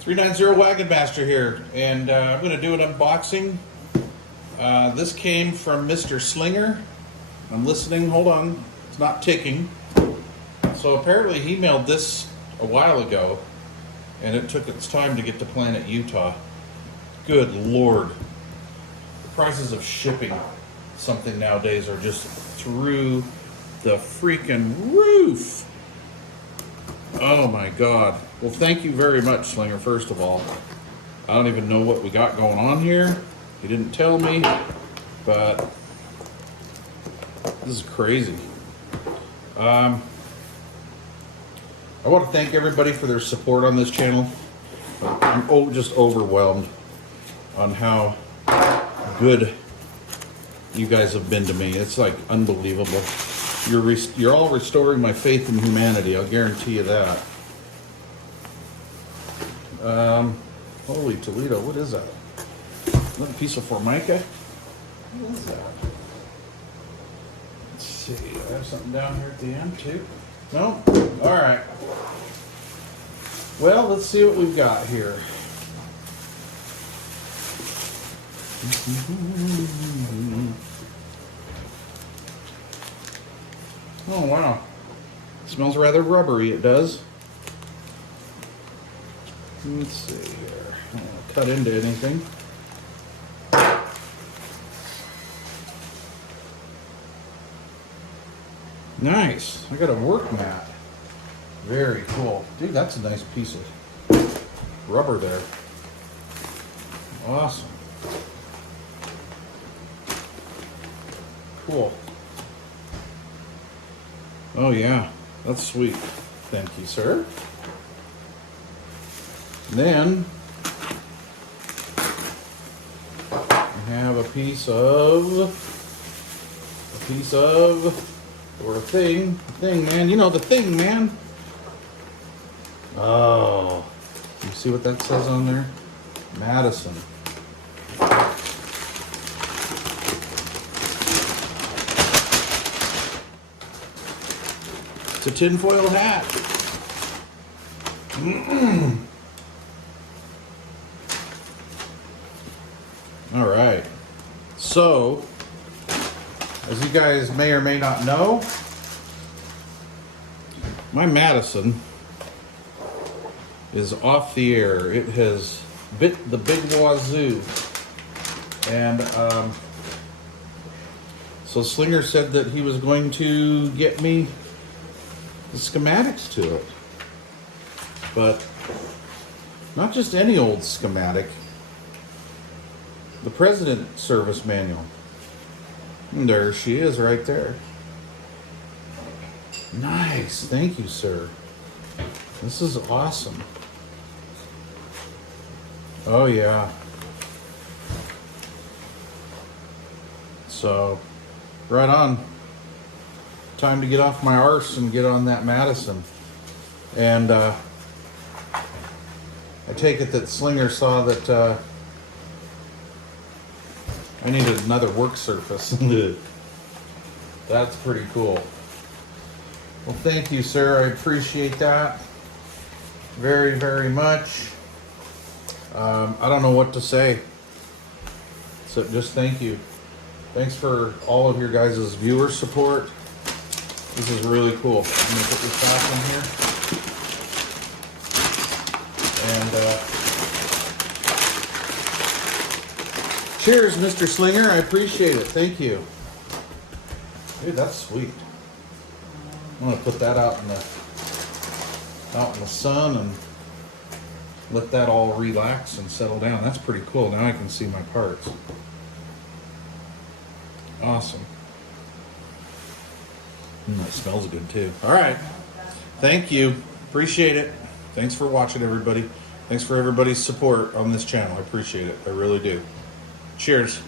390 Wagon Master here, and I'm going to do an unboxing. This came from Mr. Slingerrr. I'm listening. Hold on. It's not ticking. So apparently he mailed this a while ago, and it took its time to get to Planet Utah. Good Lord. The prices of shipping something nowadays are just through the freaking roof. Oh my God. Well, thank you very much, Slingerrr, first of all. I don't even know what we got going on here. He didn't tell me, but this is crazy. I want to thank everybody for their support on this channel. I'm just overwhelmed on how good you guys have been to me. It's like unbelievable. You're all restoring my faith in humanity. I'll guarantee you that. Holy Toledo, what is that? Another piece of Formica? What is that? Let's see. I have something down here at the end too. No? All right. Well, let's see what we've got here. Oh, wow. It smells rather rubbery, it does. Let's see here. I don't want to cut into anything. Nice. I got a work mat. Very cool. Dude, that's a nice piece of rubber there. Awesome. Cool. Oh yeah, that's sweet. Thank you, sir. And then I have a thing, man. You know the thing, man. Oh, you see what that says on there? Madison. It's a tinfoil hat. All right. So, as you guys may or may not know, my Madison is off the air. It has bit the big wazoo. And so Slingerrr said that he was going to get me the schematics to it, but not just any old schematic, the President Service Manual. And there she is right there. Nice. Thank you, sir. This is awesome. Oh yeah. So right on. Time to get off my arse and get on that Madison. And I take it that Slingerrr saw that I needed another work surface. That's pretty cool. Well, thank you, sir. I appreciate that very, very much. I don't know what to say, so just thank you. Thanks for all of your guys' viewer support. This is really cool. I'm going to put this back in here. And cheers, Mr. Slingerrr. I appreciate it. Thank you. Dude, that's sweet. I'm going to put that out in the sun and let that all relax and settle down. That's pretty cool. Now I can see my parts. Awesome. That smells good too. All right. Thank you. Appreciate it. Thanks for watching, everybody. Thanks for everybody's support on this channel. I appreciate it. I really do. Cheers.